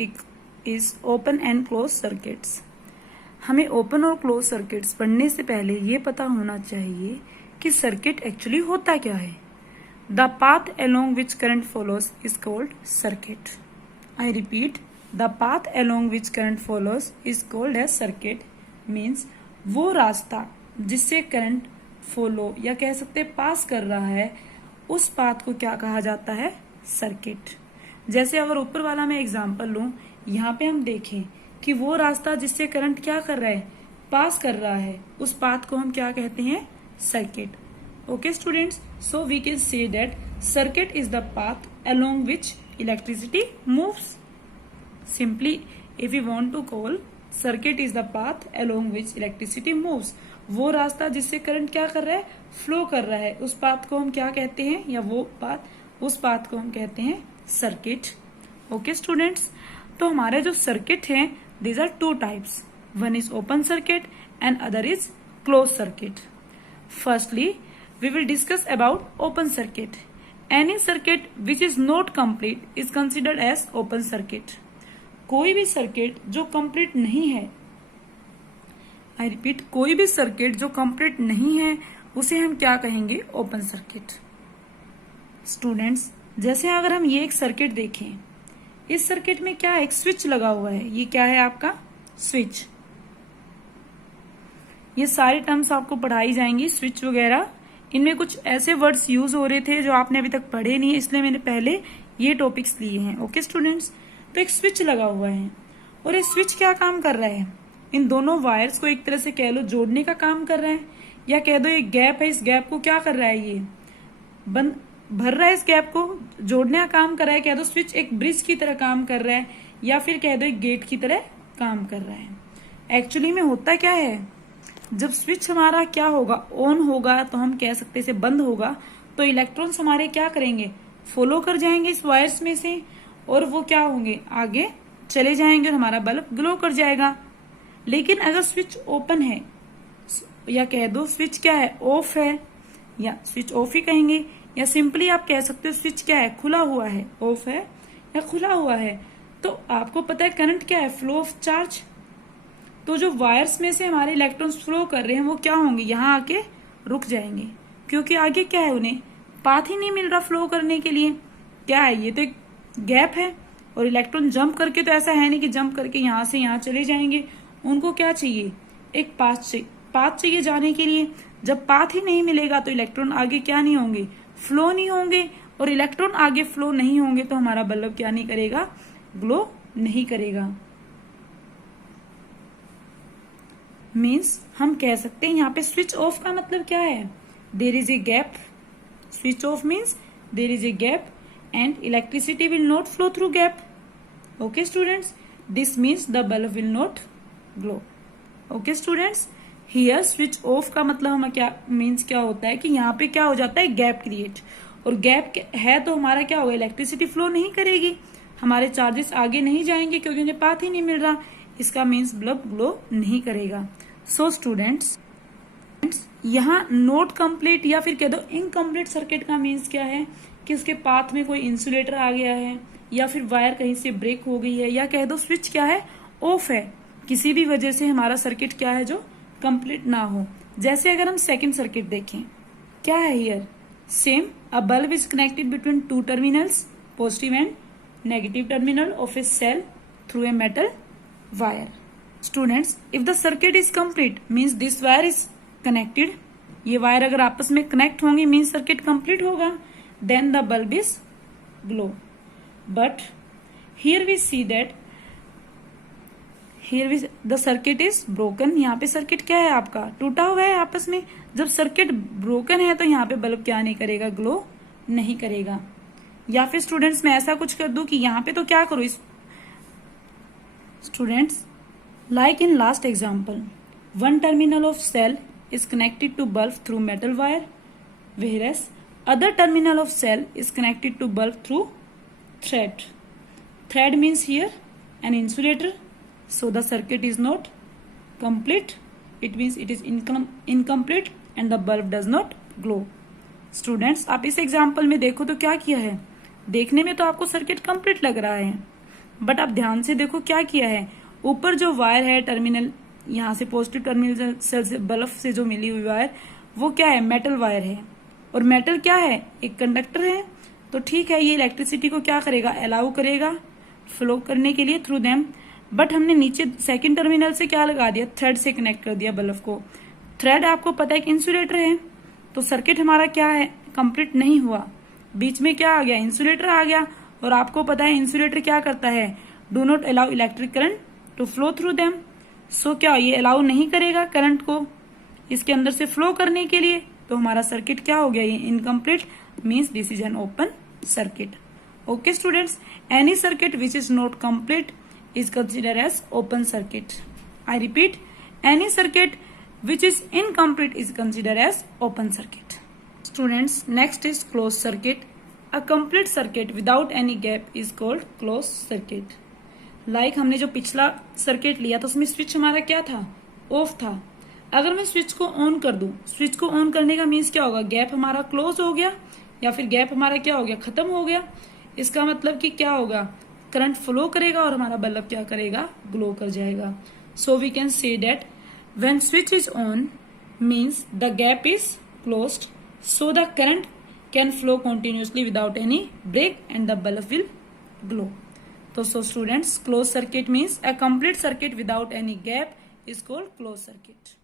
Is open and close circuits. हमें open और close circuits पढ़ने से पहले ये पता होना चाहिए कि सर्किट एक्चुअली होता क्या है। The path along which current follows is called circuit. I repeat, the path along which current follows is called as circuit. Means वो रास्ता जिससे करंट फॉलो या कह सकते पास कर रहा है, उस पाथ को क्या कहा जाता है? सर्किट। जैसे अगर ऊपर वाला मैं एग्जांपल लूं, यहाँ पे हम देखें कि वो रास्ता जिससे करंट क्या कर रहा है? पास कर रहा है, उस पाथ को हम क्या कहते हैं? Circuit. Okay students, so we can say that circuit is the path along which electricity moves. Simply if you want to call, circuit is the path along which electricity moves. वो रास्ता जिससे current क्या कर रहा है? Flow कर रहा है, उस पाथ को हम क्या कहते हैं? या वो पाथ, उस पाथ को हम कहते हैं सर्किट। ओके स्टूडेंट्स, तो हमारे जो सर्किट हैं, these are two types. One is open circuit and other is close circuit. Firstly we will discuss about open circuit. Any circuit which is not complete is considered as open circuit. कोई भी circuit जो complete नहीं है, I repeat, कोई भी circuit जो complete नहीं है, उसे हम क्या कहेंगे? Open circuit. स्टूडेंट्स, जैसे अगर हम ये एक सर्किट देखें, इस सर्किट में क्या है? एक स्विच लगा हुआ है। ये क्या है आपका? स्विच। ये सारे टर्म्स आपको पढ़ाई जाएंगी, स्विच वगैरह। इनमें कुछ ऐसे वर्ड्स यूज हो रहे थे जो आपने अभी तक पढ़े नहीं है, इसलिए मैंने पहले ये टॉपिक्स लिए हैं। ओके स्टूडेंट्स, तो एक स्विच लगा हुआ है और ये स्विच क्या काम कर रहा है? इन दोनों वायर्स को एक तरह से कह लो जोड़ने का काम कर रहा है, या कह दो ये गैप है, इस गैप को क्या कर रहा है? ये बंद भर रहा है, इस गैप को जोड़ने का काम कर रहा है। कह दो स्विच एक ब्रिज की तरह काम कर रहा है, या फिर कह दो एक गेट की तरह काम कर रहा है। एक्चुअली में होता क्या है, जब स्विच हमारा क्या होगा? ऑन होगा, तो हम कह सकते से बंद होगा, तो इलेक्ट्रॉन्स हमारे क्या करेंगे? फॉलो कर जाएंगे इस वायर्स में से, और वो क्या होंगे? आगे चले जाएंगे और हमारा बल्ब ग्लो कर जाएगा। लेकिन अगर स्विच ओपन है, या कह दो स्विच क्या है? ऑफ है, या स्विच ऑफ ही कहेंगे, या सिंपली आप कह सकते हो स्विच क्या है? खुला हुआ है। ऑफ है या खुला हुआ है, तो आपको पता है करंट क्या है? Flow of charge. तो जो वायर्स में से हमारे इलेक्ट्रॉन्स फ्लो कर रहे हैं, वो क्या होंगे? यहाँ आके रुक जाएंगे, क्योंकि आगे क्या है? उन्हें पाथ ही नहीं मिल रहा फ्लो करने के लिए। क्या है? ये तो एक गैप है, और इलेक्ट्रॉन जंप करके तो ऐसा है नहीं कि जंप करके यहाँ से यहाँ चले जाएंगे। उनको क्या चाहिए? एक पाथ चाहिए जाने के लिए। जब पाथ ही नहीं मिलेगा तो इलेक्ट्रॉन आगे क्या नहीं होंगे? फ्लो नहीं होंगे, और इलेक्ट्रॉन आगे फ्लो नहीं होंगे तो हमारा बल्ब क्या नहीं करेगा? ग्लो नहीं करेगा। मीन्स हम कह सकते हैं यहाँ पे स्विच ऑफ का मतलब क्या है? There is a gap. Switch off means there is a gap and electricity will not flow through gap. Okay students, this means the bulb will not glow. Okay students, here switch off का मतलब हमें क्या means क्या होता है कि यहाँ पे क्या हो जाता है? Gap create. और गैप है तो हमारा क्या होगा? इलेक्ट्रिसिटी फ्लो नहीं करेगी, हमारे चार्जेस आगे नहीं जाएंगे, क्योंकि उन्हें पाथ ही नहीं मिल रहा। इसका मीन्स बल्ब ग्लो नहीं करेगा। सो स्टूडेंट्स, यहाँ नॉट कंप्लीट या फिर कह दो इनकम्प्लीट सर्किट का मीन्स क्या है? कि उसके पाथ में कोई इंसुलेटर आ गया है, या फिर वायर कहीं से ब्रेक हो गई है, या कह दो स्विच क्या है? ऑफ है। किसी भी वजह से हमारा सर्किट क्या है? जो कंप्लीट ना हो। जैसे अगर हम सेकंड सर्किट देखें, क्या है here? Same, a bulb is connected between two terminals, positive and negative terminal of a cell through a metal wire. Students, if the circuit is complete means this wire is connected. ये wire अगर आपस में connect होंगे means circuit complete होगा, then the bulb is glow. But here we see that the circuit is broken. यहाँ पे circuit क्या है आपका? टूटा हुआ है आपस में। जब सर्किट ब्रोकन है तो यहाँ पे बल्ब क्या नहीं करेगा? ग्लो नहीं करेगा। या फिर स्टूडेंट्स मैं ऐसा कुछ कर दूं कि यहाँ पे तो क्या करो? इस students, like in last example, one terminal of cell is connected to bulb through metal wire, whereas other terminal of cell is connected to bulb through thread. Thread means here an insulator, so the circuit is not complete. It means it is incomplete and the bulb does not glow. Students, आप इस example में देखो तो क्या किया है? देखने में तो आपको सर्किट कंप्लीट लग रहा है, बट आप ध्यान से देखो क्या किया है, ऊपर जो वायर है टर्मिनल, यहाँ से पॉजिटिव टर्मिनल से बल्ब से जो मिली हुई वायर, वो क्या है, मेटल वायर है। और मेटल क्या है, एक कंडक्टर है। तो ठीक है, ये इलेक्ट्रिसिटी को क्या करेगा, अलाउ करेगा फ्लो करने के लिए थ्रू देम। बट हमने नीचे सेकंड टर्मिनल से क्या लगा दिया, थ्रेड से कनेक्ट कर दिया बल्ब को। थ्रेड आपको पता है कि इंसुलेटर है, तो सर्किट हमारा क्या है, कंप्लीट नहीं हुआ। बीच में क्या आ गया, इंसुलेटर आ गया। और आपको पता है इंसुलेटर क्या करता है, do not allow electric current to flow through them. So क्या ये अलाउ नहीं करेगा करंट को इसके अंदर से फ्लो करने के लिए, तो हमारा सर्किट क्या हो गया, ये incomplete, means this is an open circuit. Okay students, any circuit which is not complete is considered as open circuit. I repeat, any circuit which is incomplete is considered as open circuit. Students, next is closed circuit. A complete circuit without any gap is called closed circuit. Like हमने जो पिछला circuit लिया तो उसमें switch हमारा क्या था, of था। अगर मैं स्विच को ऑन कर दूं, स्विच को ऑन करने का मीन्स क्या होगा, गैप हमारा क्लोज हो गया या फिर गैप हमारा क्या हो गया, खत्म हो गया। इसका मतलब कि क्या होगा, करंट फ्लो करेगा और हमारा बल्ब क्या करेगा, ग्लो कर जाएगा। So we can say that when switch is on means the gap is closed, so the current can flow continuously without any break and the bulb will glow. तो so students, close circuit means a complete circuit without any gap is called close circuit.